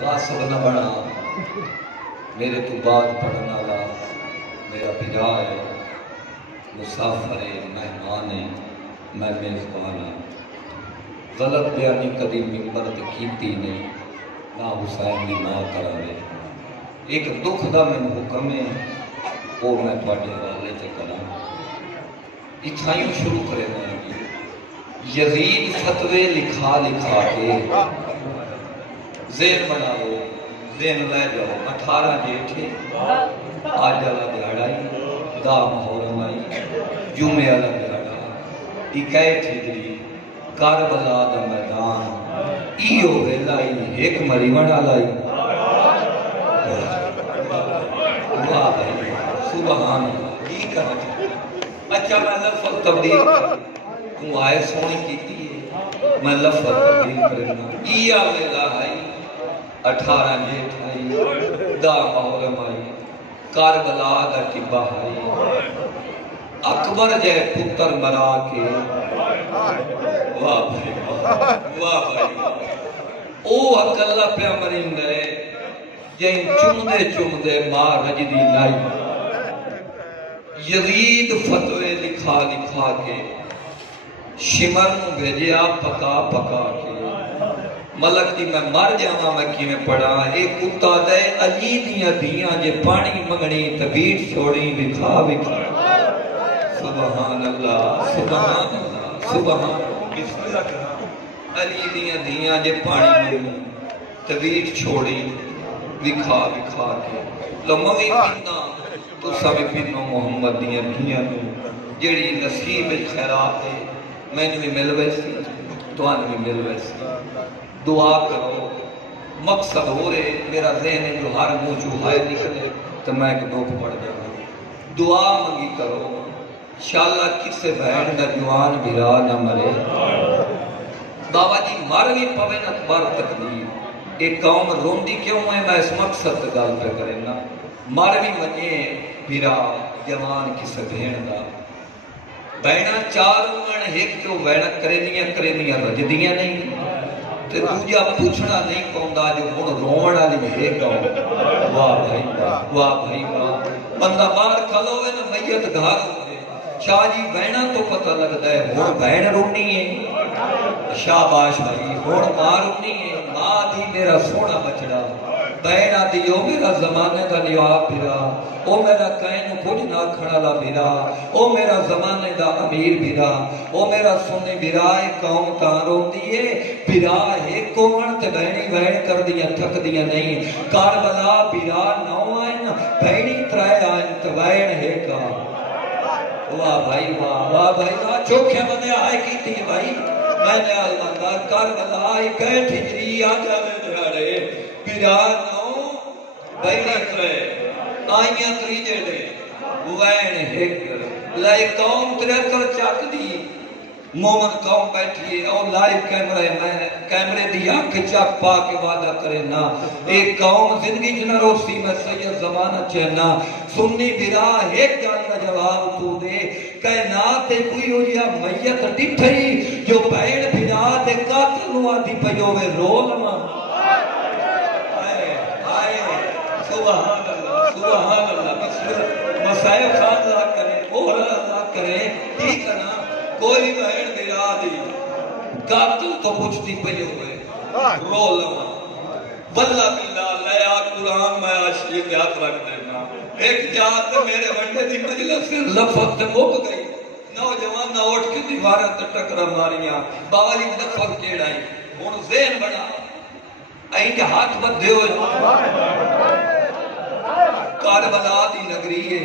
غاصب نہ بنا میرے تو بعد پڑھنا لا میرا بھرا ہے مسافر ہے مہمان ہے میں میزبان ہوں غلط بیانی کبھی ممبر تے کیتی نہیں نہ حسین دی ماں کرا لے ایک دکھ دا میں حکم ہے وہ میں تواڈے حوالے تے کراں اتھائیوں شروع کرے میں یزید فتوے لکھا لکھا کے ذہن بناؤ ذہن لے جاؤ 18 جیٹھے آج والا دیہڑائی دا محرم آئی جمعے والا دیہڑا اکیت ہجری کربلا دا میدان ایو ویلائی ایک مریمن والائی واہ بھائی سبحان اللہ کی کرنا اچھا میں لفظ تبدیل کر تم آئے سونی کیتی ہے میں لفظ تبدیل کرنا ایا ویلا آئی 18 جیٹھ آئی دا محرم آئی کربلا دا ٹبا آئی اکبر جے پتر مرا کے واہ بھائی واہ بھائی او اکلا پہ مرین دے جائیں چمدے ماں رجدی لائی یزید فتوے لکھا لکھا کے شمر نو بھیجیا پکا پکا کے ملک دی میں مر جاواں میں کی میں پڑھا ایک کتا دے علی دیاں دیاں جے پانی منگنی تبیٹ چھوڑی بکھا بکھا سبحان اللہ سبحان اللہ سبحان بسم اللہ علی دیاں دیاں جے پانی منگنی تبیٹ چھوڑی بکھا بکھا کے لموی پینا تو سب پینا محمد دیاں دیاں جیڑی نصیب خیرات ہے میں نے بھی مل ویسی تو آنے بھی مل ویسی دعا کرو مقصد ہو رہے میرا ذہن ہے جو ہر منہ چوہائے نکلے تو میں ایک دوک پڑھ جاؤں دعا منگی کرو انشاءاللہ کسے بہن دا جوان بھرا نہ مرے بابا جی مر بھی پوے نہ بار تکلیف ایک قوم روندی کیوں ہے میں اس مقصد گل پہ کرنا مر بھی مجھے بھرا جوان کسے بہن دا بہنا چار من ایک جو بہنا کرینیاں رجدیاں نہیں تے دوجا پوچھنا نہیں پوندا جو ہن رون والی ہے کون واہ بھائی واہ بھائی واہ بندہ باہر کھلوے نا میت گھر ہوے شاہ جی بہنا تو پتہ لگدا ہے ہن بہن رونی ہے شاباش بھائی ہن ماں رونی ہے ماں دی میرا سونا بچڑا بہن آدھی او میرا زمانے دا لیواب بھرا او میرا کہیں کچھ نہ کھڑا لا بھرا او میرا زمانے دا امیر بھرا او میرا سونے بھرا ایک قوم تاروں دیئے بھرا ایک کومن تے بہنی بہن کر دیا تھک دیا نہیں کربلا بھرا نو آئین بہنی ترائے آئین تو بہن ہے کا واہ بھائی واہ بھائی چوکھے بندے آئے کی تھی بھائی میں نے اللہ کربلا ایک ہجری آ جاوے دھڑے بھرا نو بہنی ترائے آئیاں تریجے دے وین ہیک لائے قوم تریکر چاک دی مومن قوم بیٹھی ہے اور لائیو کیمرے دی آنکھ چاک پا کے وعدہ کرے نا ایک قوم زندگی جنہ روسی میں سید زمانہ چہنا سنی بھرا ایک جانا جواب تو دے کائنات کوئی ہو جیا میت ڈٹھئی جو بہن بھرا دے قاتل نو آدھی پیوے رول ماں سبحان اللہ سبحان اللہ مسائل خان اللہ کرے اور اللہ کرے ہی کنا کوئی بہن بھرا دی قاتل تو پوچھتی پہلے ہوئے رو لما واللہ باللہ لیا قرآن میں عاشق یاد رکھ دینا ایک جات میرے ونڈے دی مجلس سے لفظ تے مک گئی نوجوان نہ اٹھ کے دیوارہ تے ٹکرا ماریاں بابا جی لفظ کیڑائی ہن ذہن بنا این کے ہاتھ بدھے ہوئے کربلا دی نگری ہے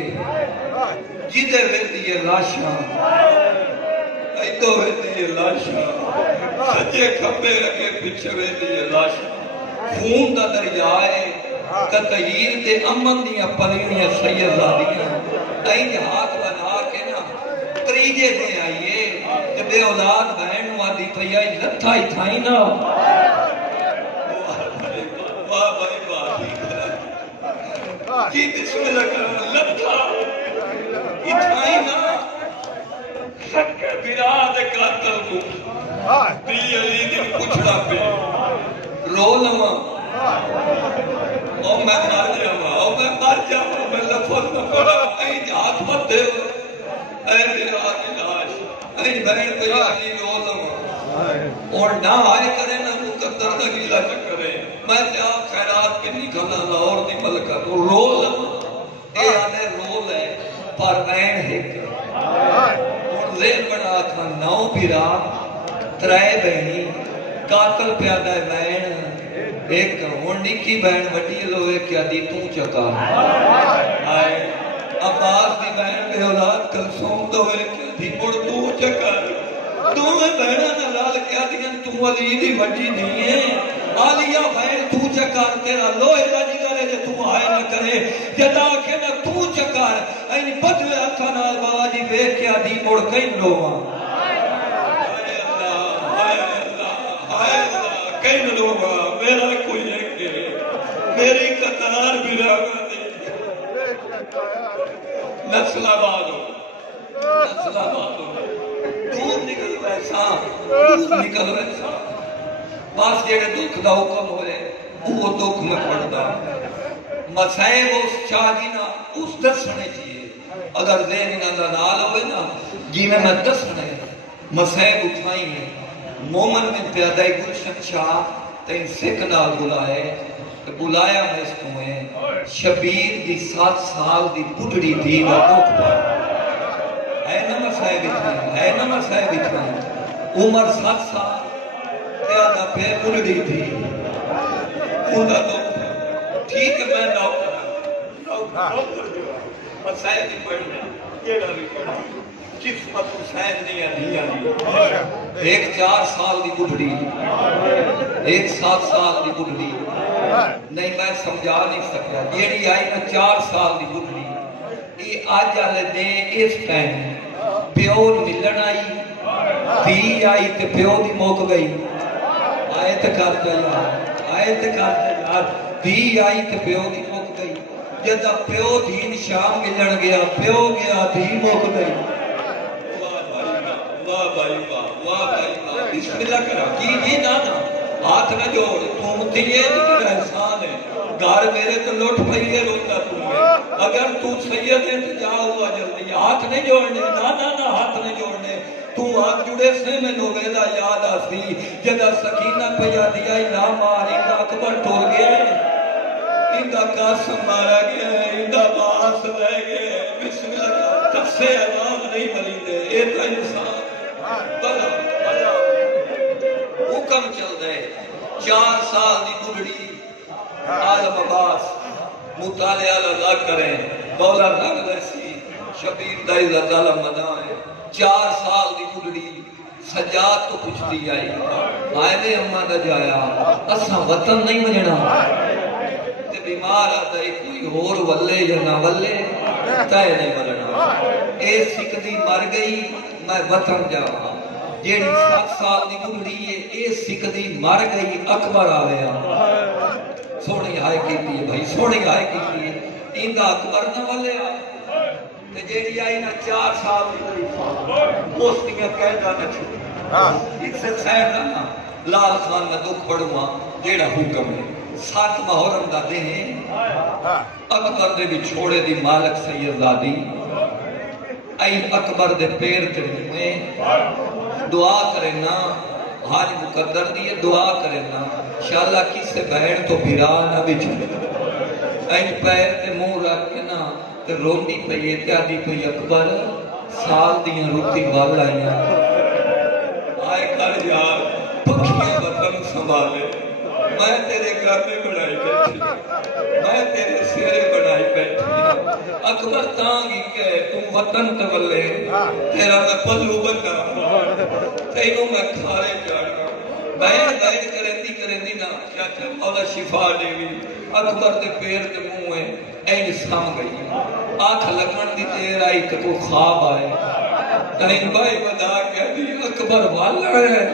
جدے ویندی ہے لاشاں ایدو ویندی ہے لاشاں سجے کھمبے رکھے پیچھے ویندی ہے لاشاں خون دا دریا ہے تطہیر تے امن دیاں پلیاں سیدزادیاں این کے ہاتھ بنا کے نا تریجے دے آئیے تے بے اولاد بہن وادی پریائی لتھا ہی تھائی نا واہ بھائی کی بسم اللہ کرم لبھا اتھائی نا سکے براد قاتل کو دی علی دی پچھڑا پہ رو لما او میں مر جاواں میں لفظ نہ پڑا اے ہاتھ مت دے اے میرا لاش اے بہن پہ علی رو لواں اور نہ آئے کرے نہ مقدر دا گیلا کرے میں کیا خیرات کے نکلنا لاہور دی ملکہ تو رو لواں اے آنے رول ہے پر بہن ایک اور ذہن بنا تھا 9 بھرا 3 بہنی قاتل پیادہ بہن ایک ہون نکی بہن وڈی لوے کیا دی تو چکا آئے عباس دی بہن بے اولاد کلثوم دوے کیا دی مڑ تو چکا تو میں بہنہ نلال کیا دیا تو علی دی وڈی نہیں ہے آلیا بہن تو چکار تیرا لوہے دا جگرے جے تو آئے نہ کرے جدا کہ نہ تو چکار این بدوے اکھا نال بابا جی بے کیا دی مڑ کئی لوہاں کئی لوگا میرا کوئی ہے کہ میری قطار بھی راگا نہیں نسل آباد ہو دور نکل ویسا بس جیڑے دکھ دا حکم ہوئے وہ دکھ میں پڑھتا مسائب اس چاہی نا اس دسنے چاہیے اگر ذہن نہ نال ہوئے نا جی میں دسنے مسائب اٹھائی ہیں مومن میں پیادائی گلشن شاہ تین سکھ نال بلایا میں اس کو ہے شبیر دی 7 سال دی بڑھڑی دی نا دکھ پا ہے نا مسائب اتنا عمر 7 سال پیادہ پہ بڑھڑی دی خدا دکھ ٹھیک ہے میں نوکر مسائب دی پڑھنے یہ بھی پڑھنے قسمت حسین نہیں آدھی ایک 4 سال دی بڑھڑی ایک 7 سال دی بڑھڑی نہیں میں سمجھا نہیں سکتا جیڑی آئی نا 4 سال دی بڑھڑی یہ آج آلے دے اس ٹائم پیو ملن آئی دی آئی تے پیو دی موک گئی آیت کرتا یار دی آئی تے پیو دی موک گئی جدہ پیو دین شام ملن گیا پیو گیا دی موک گئی واہ بھائی بسم اللہ کرا کی نانا ہاتھ نہ جوڑ تم تیئے تیرا احسان ہے گھر میرے تو لوٹ پہیے روتا تمہیں اگر تو سید ہے تو جا ہوا جلدی ہاتھ نہیں جوڑنے نانا ہاتھ نہیں جوڑنے تو ہاتھ جڑے سے میں نویلا یاد آسی جدہ سکینہ پہیا دیا نام ماری کا اکبر ٹول گیا اندہ قاسم مارا گیا اندہ باس رہ گئے بسم اللہ تب سے عذاب نہیں ملی دے ایتا انسان حکم چل رہے 4 سال دی بڑھڑی عالم عباس مطالعہ لگا کریں مولا رنگ دیسی شبیر دائی ظلم مدائیں 4 سال دی بڑھڑی سجاد تو کچھ دی آئی آئے نے اممہ دا جایا اساں وطن نہیں بجنا تے بیمار آتا ہے کوئی ہور ولے یا نہ ولے تائے نہیں بلنا اے سکھ دی مر گئی میں وطن جاواں جیڑی 7 سال دی بڑھڑی ہے اے سکھ دی مر گئی اکبر آویا سوڑی ہائے کیتی ہے بھائی سوڑی ہائے کیتی ہے اندہ اکبر نہ والے تے جیڑی آئی نا 4 سال دی بڑھڑی پوستیاں قیدہ نہ چھوڑی ایک سے خیر نہ لال خان میں دکھ پڑھوا جیڑا حکم ہے 7 محرم دا دیں اکبر دے بھی چھوڑے دی مالک سید زادی این اکبر دے پیر تے ہوئے دعا کرنا حاج مقدر دیئے دعا کرنا انشاءاللہ کسے بہن تو بھیرا نہ بچھو این پیر تے منہ رکھ کے نا تے روندی پہیے تیادی پہی اکبر سال دیاں روتی بال آئیاں آئے کر یار پکھیاں وطن سنبھالے میں تیرے گھر میں بڑھائی بیٹھی میں تیرے سیرے بڑھائی بیٹھی اکبر تانگی کہ تم وطن تولے تیرا میں پلو بنا تینوں میں کھارے جانا بہن کرندی نا کیا کہ مولا شفا دیوی اکبر دے پیر دے منہ این سام گئی آنکھ لگن دی دیر آئی تو کو خواب آئے تین بھائی بدا کہہ دی اکبر والا ہے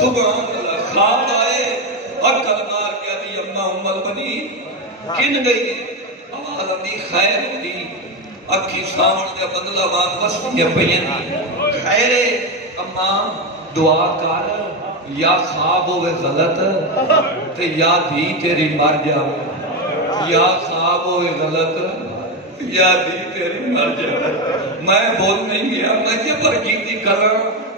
سبحان اللہ خواب آئے اکل مار کے ابھی اممہ امال بنی کن گئی آواز اندی خیر ہوئی اکھی سامن دے بدلہ بان وسطی پہنی خیرے اممہ دعا کر یا خواب ہوئے غلط تے یا دھی تیری مر جائے، یا خواب ہوئے غلط یا دھی تیری مر جائے۔ میں بول نہیں گیا، میں جبر کیتی کرا،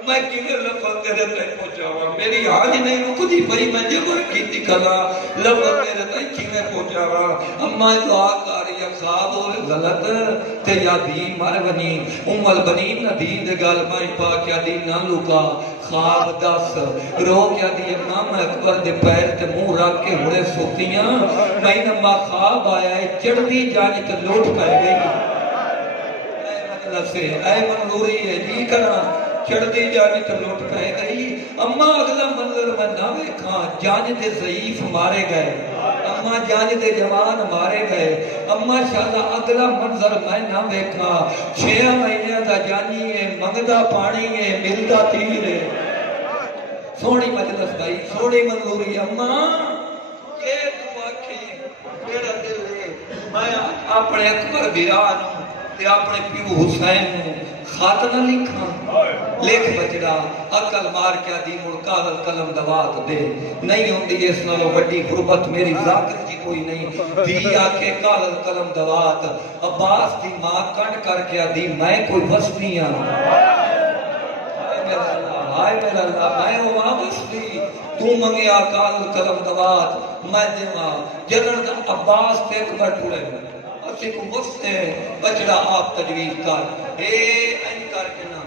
میں کیویں لفظ تیرے تک پہنچاواں، میری آج نہیں رکدی پئی، میں جبر کیتی کرا لفظ تیرے تک کیویں پہنچاواں۔ اما دعا کر یا خواب ہوئے غلط تے یا دھی مر بنی۔ ام البنین نہ دین دے گل میں پا کیا دی نہ لکا، خواب دس رو کیا دی امام اکبر دے پیر تے منہ رکھ کے ہوڑے سوتیاں، میں نما خواب آیا ہے چڑھدی جانی تے لوٹ پہ گئی۔ اے مطلب سے اے منظوری ہے جی کرا، چڑھدی جانی تے لوٹ پہ گئی۔ اما اگلا منظر میں نہ ویکھاں، جان دے ضعیف مارے گئے، اما جان دے جوان مارے گئے۔ اما شالا اگلا منظر میں نہ ویکھاں، 6 مہینے دا جانی ہے، منگدا پانی ہے، ملدا تیر ہے۔ سونی مجلس بھائی، سونی منظوری اما کہ تو آکھے میرا دل ہے میں اپنے اکبر بیان تے اپنے پیو حسین خط نہ لکھاں، لکھ بچڑا عقل مار کیا دی ملکال قلم دوات دے، نہیں ہوندی اس نالوں بڑی غربت میری ذاکر جی کوئی نہیں۔ دی آکے کال قلم دوات، عباس دی ماں کنڈ کر کیا دی میں کوئی وسطی ہاں، ہائے میرا اللہ میں ہوا وسطی، تو منگیا کال قلم دوات میں دیواں۔ جنرد عباس تے اکبر ٹھوڑے اسی کو وستے بچڑا آپ تجویز کر، اے این کر کے نا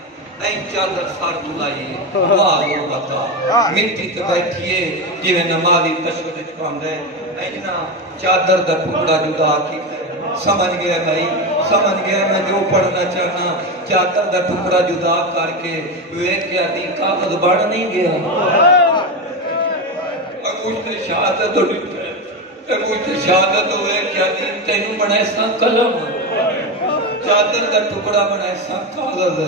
این چادر سار دلائیے، واہ وہ بتا مٹی تے بیٹھیے جیویں نمازی تشہد پڑھ رہے، اینا چادر دا ٹکڑا جدا کیتے۔ سمجھ گیا بھائی، سمجھ گیا میں جو پڑھنا چاہنا، چادر دا ٹکڑا جدا کر کے ویکھ کیا دی کاغذ بڑھ نہیں گیا، انگوشت شہادت ہوئی، انگوشت شہادت ہوئے کیا دی تینوں بڑھے سا قلم، چادر دا ٹکڑا بڑھے سا کاغذ،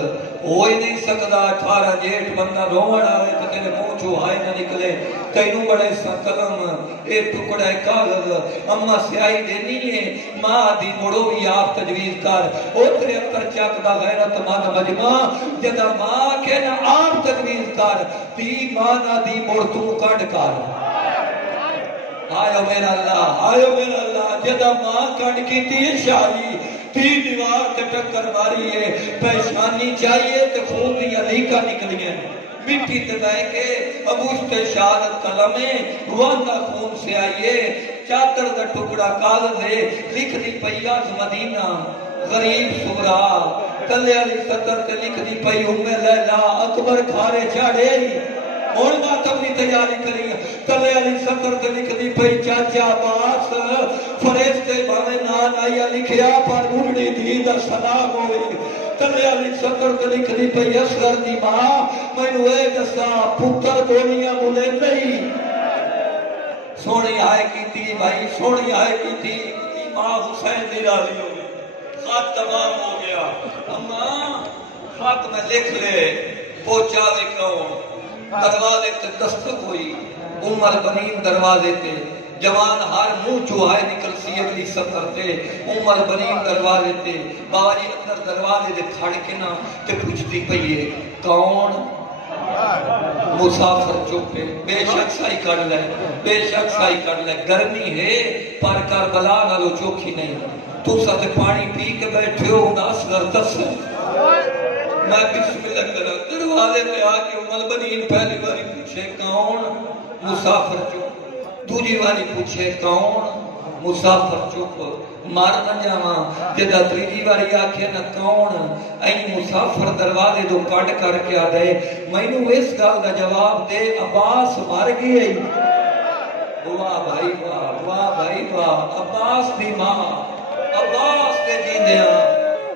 ہو ہی نہیں سکتا 18 جیٹ بندہ رومڑ آئے تو تیرے پہنچو آئے نہ نکلے، تینوں بڑھے سا قلم، اے ٹکڑا ہے کاغذ۔ اما سیاہی دینی ہے، ماں دی مڑو بھی آپ تجویز کر، او تیرے اکر چاک دا غیرت مند مجمع، جدہ ماں کے نا آپ تجویز کر، تی ماں نہ دی مڑ تو کڑ کر۔ آئیو میرا اللہ، آئیو میرا اللہ، جدہ ماں کڑ کی تی شاہی، تی دیوار کے ٹکر ماری ہے، پیشانی چاہیے تے خون دیا لیکا نکلی ہے، مٹی تدائے کے ابوشت شہادت قلمیں واندہ خون سے آئیے، چادر دا ٹکڑا کاغذ ہے، لکھ دی پیاز مدینہ غریب سورا، کلے علی سطر تے لکھ دی پئی ام لیلہ اکبر کھارے چاڑے، اور ماتم دی تیاری کری، کلے علی سطر تے لکھ دی پئی چاچا عباس، فرشتے بھاوے نان آیا لکھیا پر بڑھڑی دی دا سلام ہوئی، کلے علی سطر تے لکھ دی پئی اصغر دی ماں، میں نوے دسا پتر گولیاں ملے نہیں، سونی آئے کی تھی بھائی، سونی آئے کی تھی، ماں حسین دی راضی ہو گئی، خط تمام ہو گیا، اما خط میں لکھ لے پہنچاوے کون، دروازے تے دستک ہوئی، عمر بنین دروازے تے، جوان ہر منہ چوہائے نکل سی اگلی سطر تے، عمر بنین دروازے تے، بابا جی اندر دروازے دے کھڑ کے نا تے پوچھتی پئیے کون؟ مسافر چوپے، بے شک سائی کر لے، بے شک سائی کر لے، گرمی ہے پر کربلا نالو چوکھی نہیں، تو ساتھ پانی پی کے بیٹھے ہو ناس گر دس ہے، میں بسم اللہ کرا دروازے پہ آکے عمر بنین پہلی باری پوچھے کون؟ مسافر چوپ، دوجی باری پوچھے کون؟ مسافر چوپ، مار نہ جاواں، جدہ تریجی باری آکھے نہ کون؟ این مسافر دروازے دو کٹ کر کے آدھے، میں نو اس گل دا جواب دے عباس مار گئی، واہ بھائی واہ، واہ بھائی واہ، عباس دی ماں، عباس دے جیندیاں،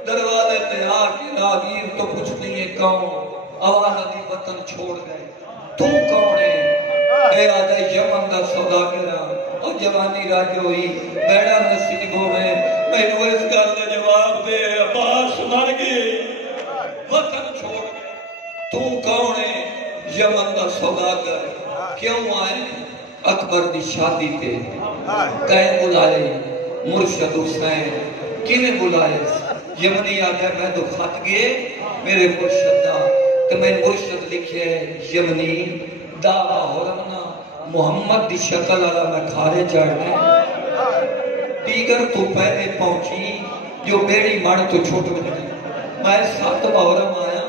دروازے تے آکے راگیر تو پوچھتی ہے کون؟ آواز دی وطن چھوڑ گئے، تو کون ہے؟ اے آدھے یمن دا سوداگرہ، اور جوانی راج ہوئی، بیڑا نصیب ہوئے، میں نے اس گل دا جواب دے عباس مر گئی، وطن چھوڑ گئے، تو کون ہے؟ یمن دا سوداگر، کیوں آئے؟ اکبر دی شادی تے، کہیں بلائے مرشد حسین، کینے بلائے؟ یمنی آدھے میں تو خط گئے میرے مرشد دا، تو میں مرشد لکھے یمنی دعویٰ ہو رمنا محمد دی شکل والا میں کھارے چڑھنے دیگر تو پہلے پہنچی جو میری مڑ تو چھوٹ بنی میں 7 محرم آیا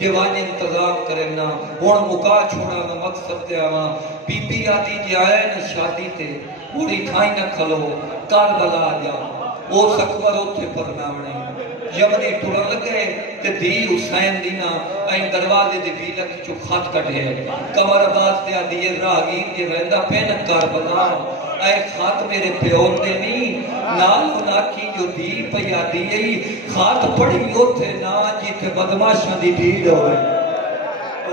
جوان انتظام کرنا ہون مکا چھوڑا میں مقصد تے آواں بی بی آدھی جی آیا ہے نا شادی تے بڑی تھائی نہ کھلو کربلا جا وہ سکبر ہوتے پرناونے یمنی ٹرن لگے تے دی حسین دینا این دروازے دی بھی لکھ چو خط کٹے کمر باز تے آدھی راگیر کے ویندہ پین کربلا اے خط میرے پیون دے نہیں نال ہونا کی جو دی پیا دی خط پڑی ہوتے نا جیتے بدماشاں دی دید ہوئے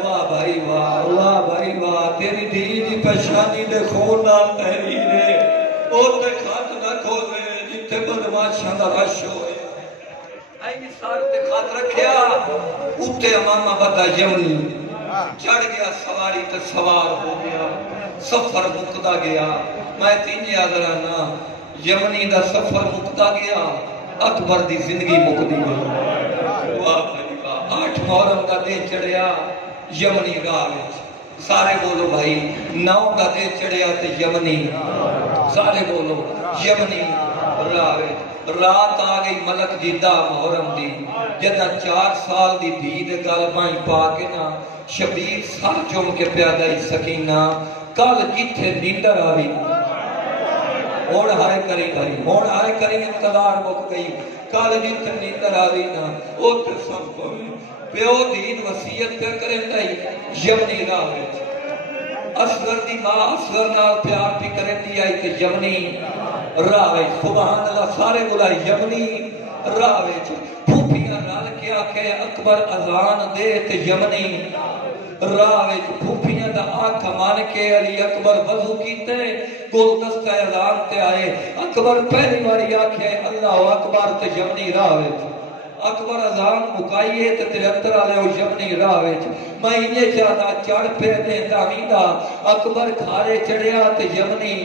واہ بھائی واہ تیری دی پشانی دے خون نال تحریر ہے ہوتے خط نہ کھولے جیتے بدماشاں دا رش ہوئے اے سار تے خط رکھیا اتے امامہ بدا یمنی چڑھ گیا سواری تے سوار ہو گیا سفر مکدا گیا میں تین یادرانا یمنی دا سفر مکدا گیا اکبر دی زندگی مکدی گیا 8 محرم دا دے چڑھیا یمنی راہ وچ سارے بولو بھائی 9 دا دے چڑھیا تے یمنی سارے بولو یمنی راہ وچ رات آ گئی ملک دی 10 محرم دی جدہ 4 سال دی دید گل بائیں پا کے نا شبیر سر چم کے پیادائی سکینہ کل جتھے نیندر آوی ہون ہائے کری بھائی ہون ہائے کری انتظار مک گئی کل جتھے نیندر آوی نا اوتے سب کو پیو دین وسیعت پہ کریں دائی یمنی راہ وچ اصغر دی ماں اصغر نال پیار بھی کریں دی آئی کہ یمنی راہ وچ سبحان اللہ سارے بلائی یمنی راہ وچ پھوپیاں رال کے آکھے اکبر اذان دے تے یمنی راہ وچ پھوپیاں دا آنکھ مان کے علی اکبر وضو کیتے گلدستہ اذان تے آئے اکبر پہلی باری آکھے اللہ اکبر تے یمنی راہ وچ اکبر اذان مکائیے تے 73 والے او یمنی راہ وچ میں انہیں چاہتا چڑھ پہ دے داویدہ اکبر کھارے چڑھیا تے یمنی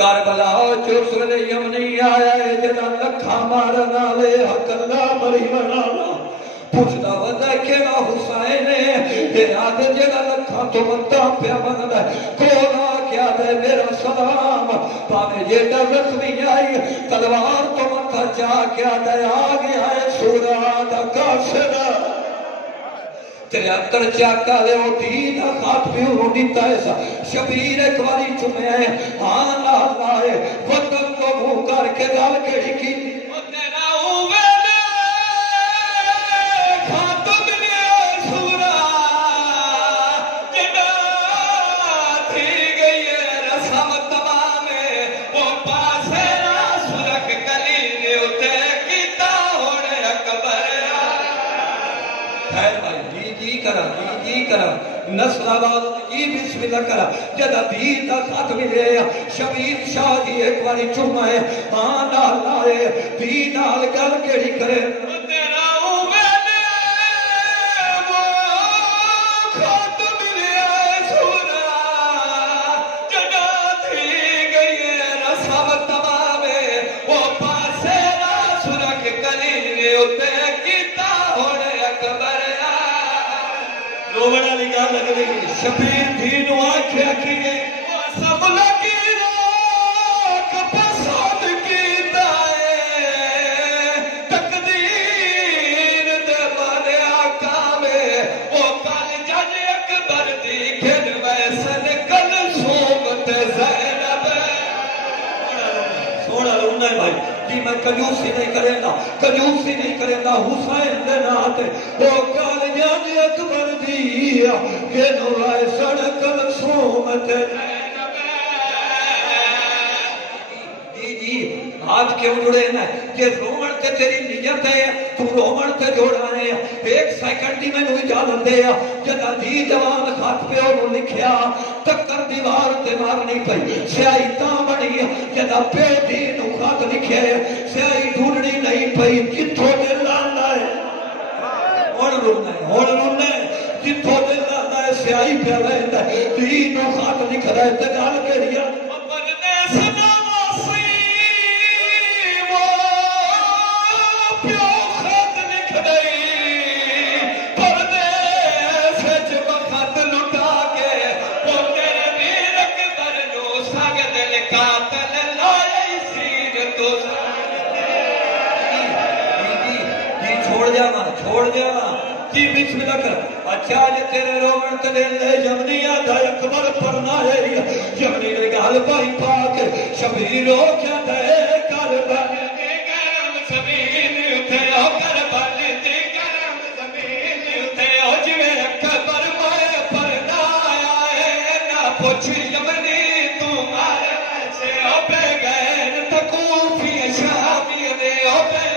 کربلا چوس لے یمنی آیا ہے جنا لکھا مارنا لے حق اللہ مری منانا پوچھتا ودا کہ نا حسین ہے آدھے جگہ لکھا تو مدہ پیا بندا کونا کیا دے میرا سلام پانے یہ در رسمی آئی تلوار تو مدہ چاہ کیا دے آگے آئے سورا دا کاشنا 73 چاکا لے او دین خات بھی انہوں دیتا ایسا شبیر ایک باری چمے ہیں آن اللہ ہے وطن کو منہ کر کے گل کے ڈھکی تیرا ہوئے نسل آباد کی بسم اللہ کرا جدہ دیدہ خط ملے شبیر شاہ جی ایک باری چوما ہے آنا اللہ ہے دیدہ گل کیڑی کرے تیرا امید وہ خط ملے سورا جگہ تھی گئی رسم تمام وہ پاسے نا سرک کلی اتے کیتا ہونے اکبر روڑا لگا لگ رہی شبیر دینو آنکھیں کی گئی وہ سب لگی روک پسند کی دائے تقدیر دے بانے آقا میں وہ کل جج اکبر دی گھن ویسن کل سومت زینب سوڑا رونا ہے بھائی کہ میں کنجوسی نہیں کریں گا حسین دے ناتے وہ کل جج اکبر دیا کہ نورائے سڑکل سومت جی ہاتھ کیوں جڑے نا کہ رومن تے تیری نیت ہے تو رومن تے جوڑا ہے 1 سیکنڈ دی میں نو اجازت دے جدا دی جوان خط پہ انہوں لکھیا تکر دیوار تے مارنی پئی سیائی تاں بنی جدا پہ دی نو خط لکھے سیائی ڈھونڈنی نہیں پئی کتھوں دے لانا ہے ہن رونا ہے کتھوں دے لانا ہے سیائی پہ رہندا ہے دی نو خط لکھ رہا ہے تے گل کیڑی پردیس قاتل لائے سیر تو چھوڑ جانا کی بسم اللہ کر اچھا جے تیرے رومن تلے لے جمنی آدھا اکبر پرنا ہے جمنی نے گال پائی پاک شبیرو کیا دے کربل دے گرم زمین اٹھے او کربل دے گرم زمین اٹھے او جوے اکبر مائے پرنا آیا ہے نہ پوچھ جمنی تمہارے سے او بے غیر تکوفی شامی دے او بے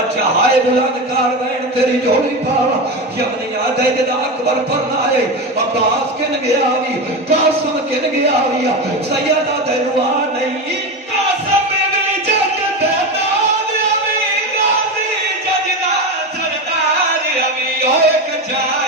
اچھا ہائے بلند کار بین تیری جوڑی پاوا یمنی آدھے جدا اکبر پرنا آئے عباس کن گیا ہوئی قاسم کن گیا ہوئی سیدہ دلوان نہیں قاسم بن ججد دان ہوئی غازی ججدہ سردار ہوئی ایک جان